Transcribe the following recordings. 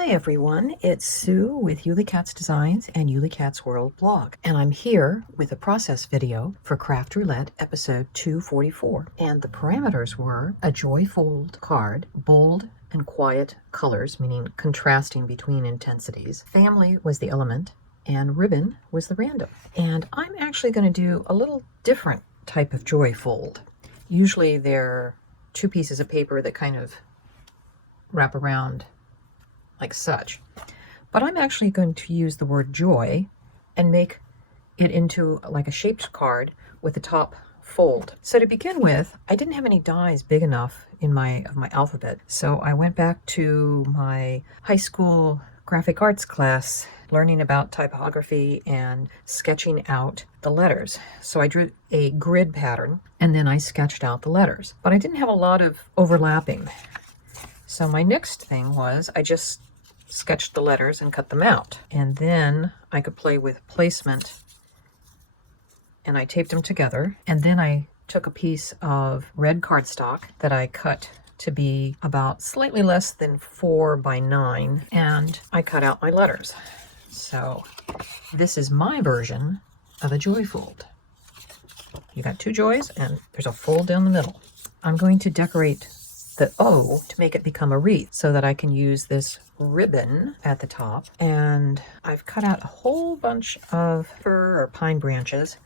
Hi everyone, it's Sue with Ully Cat's Designs and Ully Cat's World blog, and I'm here with a process video for Craft Roulette episode 244. And the parameters were a joy fold card, bold and quiet colors, meaning contrasting between intensities. Family was the element, and ribbon was the random. And I'm actually going to do a little different type of joy fold. Usually they're two pieces of paper that kind of wrap around like such. But I'm actually going to use the word joy and make it into like a shaped card with the top fold. So to begin with, I didn't have any dies big enough in my alphabet. So I went back to my high school graphic arts class, learning about typography and sketching out the letters. So I drew a grid pattern and then I sketched out the letters. But I didn't have a lot of overlapping. So my next thing was I just sketched the letters and cut them out. And then I could play with placement, and I taped them together. And then I took a piece of red cardstock that I cut to be about slightly less than 4 by 9, and I cut out my letters. So this is my version of a joy fold. You got two joys and there's a fold down the middle. I'm going to decorate the O to make it become a wreath so that I can use this ribbon at the top. And I've cut out a whole bunch of fir or pine branches,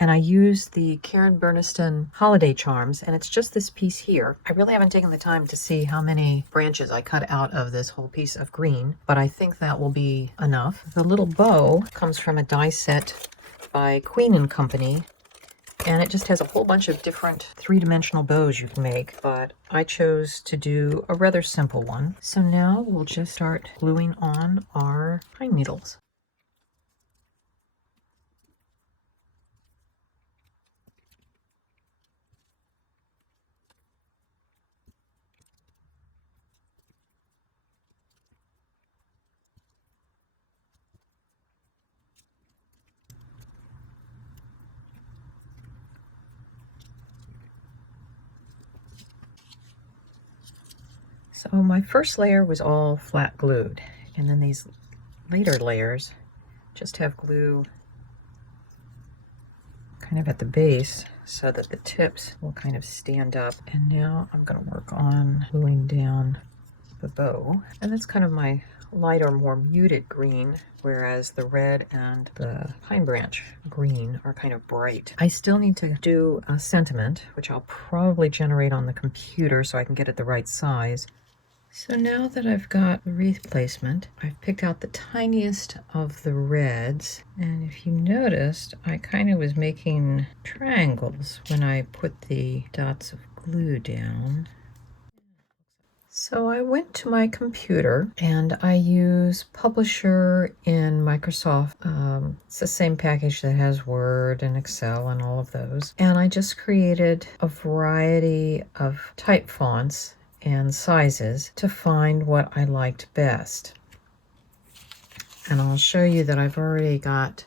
and I used the Karen Berniston holiday charms, and it's just this piece here. I really haven't taken the time to see how many branches I cut out of this whole piece of green, but I think that will be enough. The little bow comes from a die set by Queen & Company, and it just has a whole bunch of different three-dimensional bows you can make, but I chose to do a rather simple one. So now we'll just start gluing on our pine needles. So my first layer was all flat glued, and then these later layers just have glue kind of at the base so that the tips will kind of stand up. And now I'm going to work on gluing down the bow, and that's kind of my lighter, more muted green, whereas the red and the pine branch green are kind of bright. I still need to do a sentiment, which I'll probably generate on the computer so I can get it the right size. So now that I've got the wreath placement, I've picked out the tiniest of the reds. And if you noticed, I kind of was making triangles when I put the dots of glue down. So I went to my computer and I use Publisher in Microsoft. It's the same package that has Word and Excel and all of those. And I just created a variety of type fonts and sizes to find what I liked best. And I'll show you that I've already got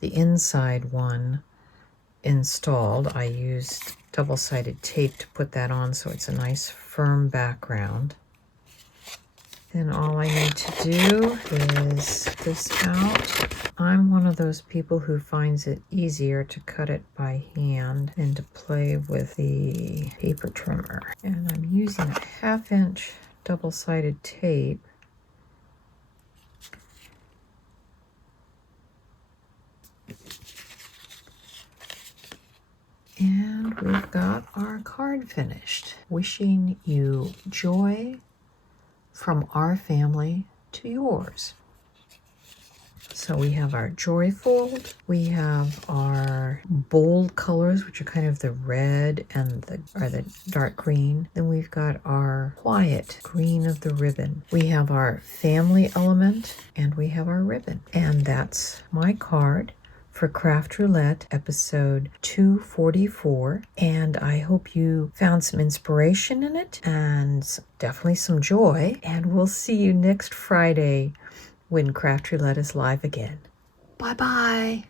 the inside one installed. I used double-sided tape to put that on so it's a nice firm background. Then all I need to do is cut this out. I'm one of those people who finds it easier to cut it by hand than to play with the paper trimmer. And I'm using a 1/2-inch double-sided tape. And we've got our card finished. Wishing you joy from our family to yours. So we have our joy fold, we have our bold colors, which are kind of the red and the dark green. Then we've got our quiet green of the ribbon. We have our family element, and we have our ribbon. And that's my card for Craft Roulette episode 244, and I hope you found some inspiration in it and definitely some joy, and we'll see you next Friday when Craft Roulette is live again. Bye bye.